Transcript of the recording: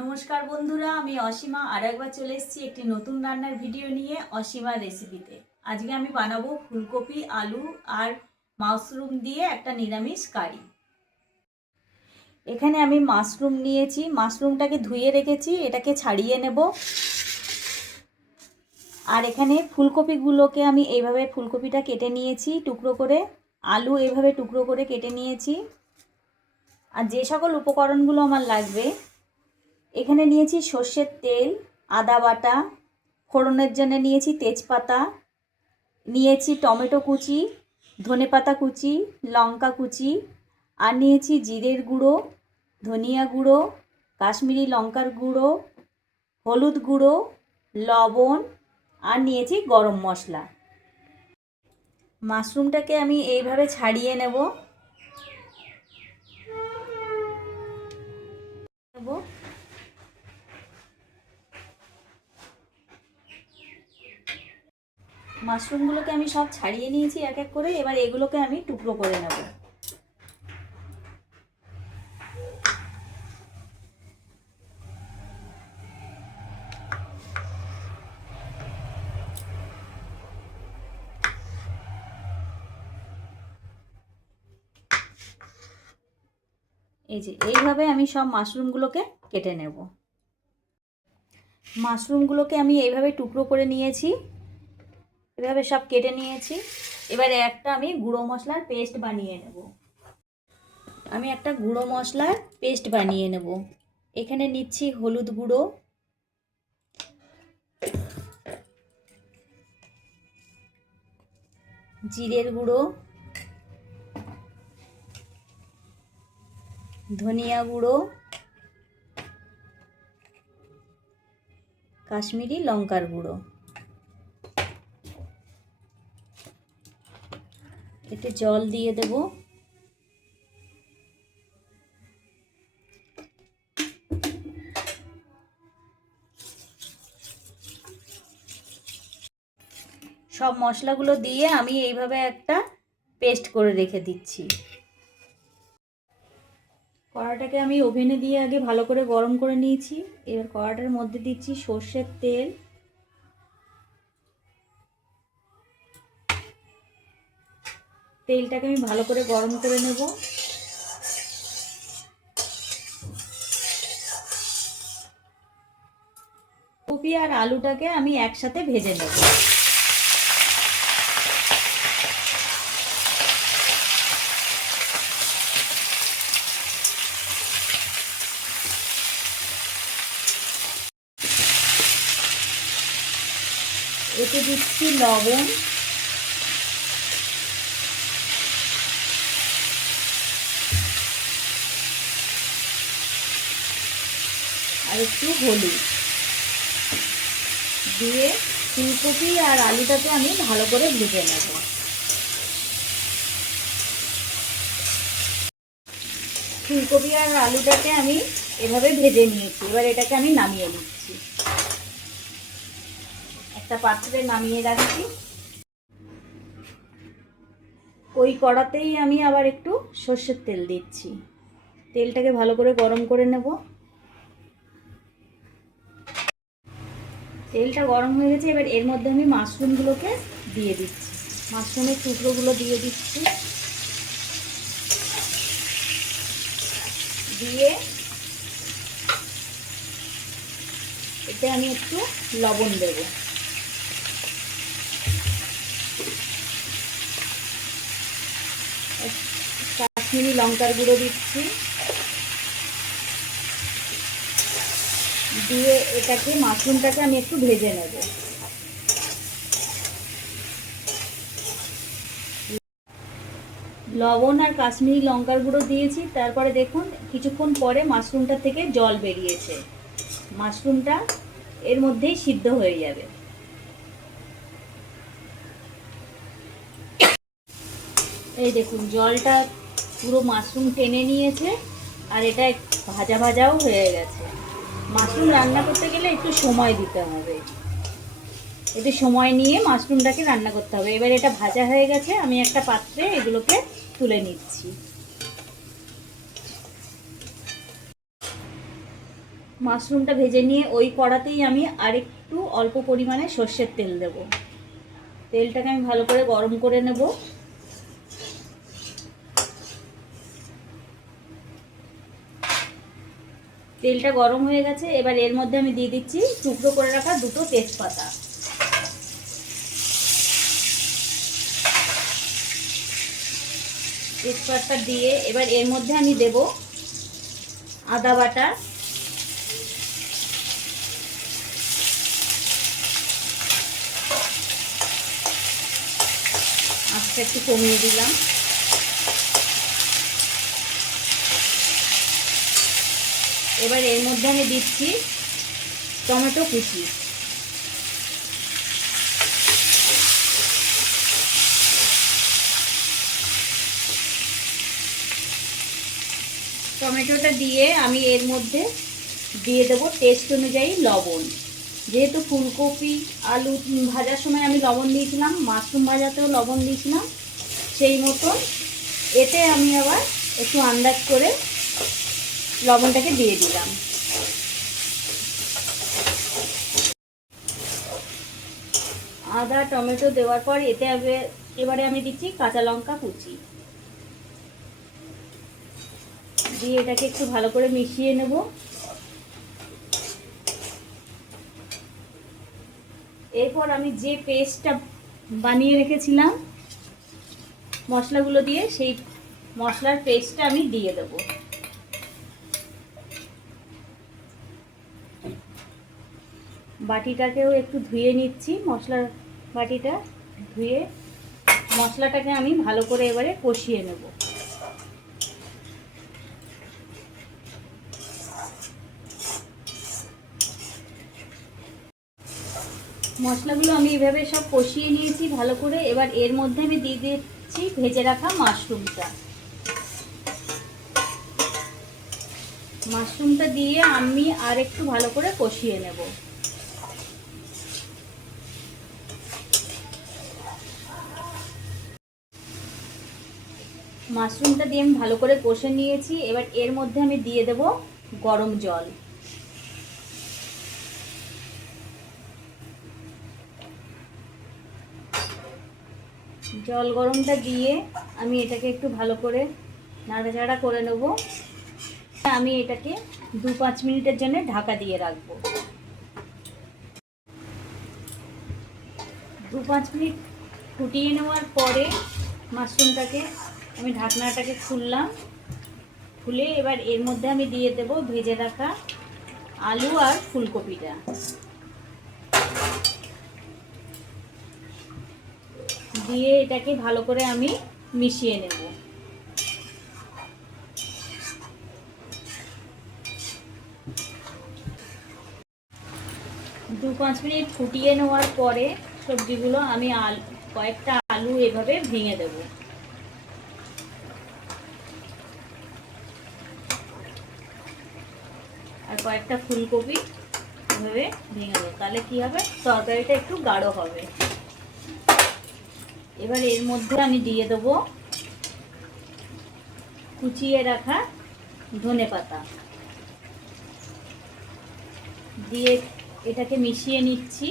নমস্কার বন্ধুরা, আমি অসীমা আর একবার চলে এসেছি একটি নতুন রান্নার ভিডিও নিয়ে অসীমার রেসিপিতে। আজকে আমি বানাবো ফুলকপি, আলু আর মাশরুম দিয়ে একটা নিরামিষ কারি। এখানে আমি মাশরুম নিয়েছি, মাশরুমটাকে ধুয়ে রেখেছি, এটাকে ছাড়িয়ে নেব। আর এখানে ফুলকপিগুলোকে আমি এইভাবে ফুলকপিটা কেটে নিয়েছি টুকরো করে, আলু এইভাবে টুকরো করে কেটে নিয়েছি। আর যে সকল উপকরণগুলো আমার লাগবে, এখানে নিয়েছি সর্ষের তেল, আদা বাটা, ফোড়নের জন্য নিয়েছি তেজপাতা, নিয়েছি টমেটো কুচি, ধনেপাতা কুচি, লঙ্কা কুচি, আর নিয়েছি জিরের গুঁড়ো, ধনিয়া গুঁড়ো, কাশ্মীরি লঙ্কার গুঁড়ো, হলুদ গুঁড়ো, লবণ, আর নিয়েছি গরম মশলা। মাশরুমটাকে আমি এইভাবে ছাড়িয়ে নেব। মাশরুমগুলোকে আমি সব ছাড়িয়ে নিয়েছি এক এক করে। এবার এগুলোকে আমি টুকরো করে নেব। এই যে এইভাবে আমি সব মাশরুমগুলোকে কেটে নেব। মাশরুমগুলোকে আমি এইভাবে টুকরো করে নিয়েছি, এভাবে সব কেটে নিয়েছি। এবারে আমি গুঁড়ো মশলার পেস্ট বানিয়ে নেব। আমি একটা গুঁড়ো মশলার পেস্ট বানিয়ে নেব। এখানে নিচ্ছি হলুদ গুঁড়ো, জিরের গুঁড়ো, ধনিয়া গুঁড়ো, কাশ্মীরি লঙ্কার গুঁড়ো। একটু জল দিয়ে দেব। সব মশলাগুলো দিয়ে আমি এইভাবে একটা পেস্ট করে রেখে দিচ্ছি। কড়াটাকে আমি ওভেনে দিয়ে আগে ভালো করে গরম করে নিয়েছি। এবার কড়াটার মধ্যে দিচ্ছি সর্ষের তেল, তেলটাকে আমি ভালো করে গরম করে নেব। কপি আর আলুটাকে আমি একসাথে ভেজে নেব। এতে দিচ্ছি লবণ, আর একটু হলুদ দিয়ে ফুলকপি আর আলুটাকে আমি ভালো করে ভেজে নেব। ফুলকপি আর আলুটাকে আমি এভাবে ভেজে নিয়েছি। এবার এটাকে আমি নামিয়ে নিচ্ছি, একটা পাত্রে নামিয়ে রাখছি। ওই কড়াতেই আমি আবার একটু সর্ষের তেল দিচ্ছি। তেলটাকে ভালো করে গরম করে নেব। তেলটা গরম হয়ে গেছে, এবার এর মধ্যে আমি মাশরুমগুলোকে দিয়ে দিচ্ছি। মাশরুমের টুকরোগুলো দিয়ে দিচ্ছি, দিয়ে এতে আমি একটু লবণ দেব। কাশ্মীরি লঙ্কার গুঁড়ো দিচ্ছি, দিয়ে এটাকে মাশরুমটাকে আমি একটু ভেজে নেব। লবণ আর কাশ্মীরি লঙ্কার গুঁড়ো দিয়েছি, তারপরে দেখুন কিছুক্ষণ পরে মাশরুমটা থেকে জল বেরিয়েছে। মাশরুমটা এর মধ্যেই সিদ্ধ হয়ে যাবে। এই দেখুন জলটা পুরো মাশরুম টেনে নিয়েছে, আর এটা ভাজা ভাজাও হয়ে গেছে। মাশরুম রান্না করতে গেলে একটু সময় দিতে হবে, একটু সময় নিয়ে মাশরুমটাকে রান্না করতে হবে। এবার এটা ভাজা হয়ে গেছে, আমি একটা পাত্রে এগুলোকে তুলে নিচ্ছি। মাশরুমটা ভেজে নিয়ে ওই কড়াতেই আমি আরেকটু অল্প পরিমাণে সর্ষের তেল দেব। তেলটাকে আমি ভালো করে গরম করে নেব। তেলটা গরম হয়ে গেছে, এবার এর মধ্যে আমি দিয়ে দিচ্ছি টুকরো করে রাখা দুটো তেজপাতা। তেজপাতা দিয়ে এবার এর মধ্যে আমি দেব আদা বাটা, আস্তে একটু কমিয়ে দিলাম। এবার এর মধ্যে আমি দিচ্ছি টমেটো কুচি। টমেটোটা দিয়ে আমি এর মধ্যে দিয়ে দেবো টেস্ট অনুযায়ী লবণ। যেহেতু ফুলকপি আলু ভাজার সময় আমি লবণ দিয়েছিলাম, মাশরুম ভাজাতেও লবণ দিয়েছিলাম, সেই মতন এতে আমি আবার একটু আন্দাজ করে লবণটাকে দিয়ে দিলাম। আদা টমেটো দেওয়ার পর এতে এবারে আমি দিচ্ছি কাঁচা লঙ্কা কুচি দিয়ে এটাকে একটু ভালো করে মিশিয়ে নেব। এরপর আমি যে পেস্টটা বানিয়ে রেখেছিলাম মশলাগুলো দিয়ে, সেই মশলার পেস্টটা আমি দিয়ে দেব। বাটিটাকেও একটু ধুয়ে নিচ্ছি, মশলার বাটিটা ধুয়ে মশলাটাকে আমি ভালো করে এবারে কষিয়ে নেব। মশলাগুলো আমি এভাবে সব কষিয়ে নিয়েছি ভালো করে। এবার এর মধ্যে আমি দিয়ে দিচ্ছি ভেজে রাখা মাশরুমটা। মাশরুমটা দিয়ে আমি আর একটু ভালো করে কষিয়ে নেব। মাশরুমটা দিয়ে আমি ভালো করে কষে নিয়েছি। এবার এর মধ্যে আমি দিয়ে দেব গরম জল। জল গরমটা দিয়ে আমি এটাকে একটু ভালো করে নাড়াচাড়া করে নেব। আমি এটাকে 2-5 মিনিটের জন্য ঢাকা দিয়ে রাখবো। 2-5 মিনিট ফুটিয়ে নেওয়ার পরে মাশরুমটাকে আমি ঢাকনাটাকে খুললাম। খুলে এবার এর মধ্যে আমি দিয়ে দেব ভেজে রাখা আলু আর ফুলকপিটা। দিয়ে এটাকে ভালো করে আমি মিশিয়ে নেব। 2-5 মিনিট ফুটিয়ে নেওয়ার পরে সবজিগুলো আমি কয়েকটা আলু এভাবে ভেঙে দেব। আর কয়েকটা ফুলকপি এভাবে ভেঙে দেবো, তাহলে কি হবে তরকারিটা একটু গাঢ় হবে। এবার এর মধ্যে আমি দিয়ে দেবো কুচিয়ে রাখা ধনেপাতা দিয়ে এটাকে মিশিয়ে নিচ্ছি।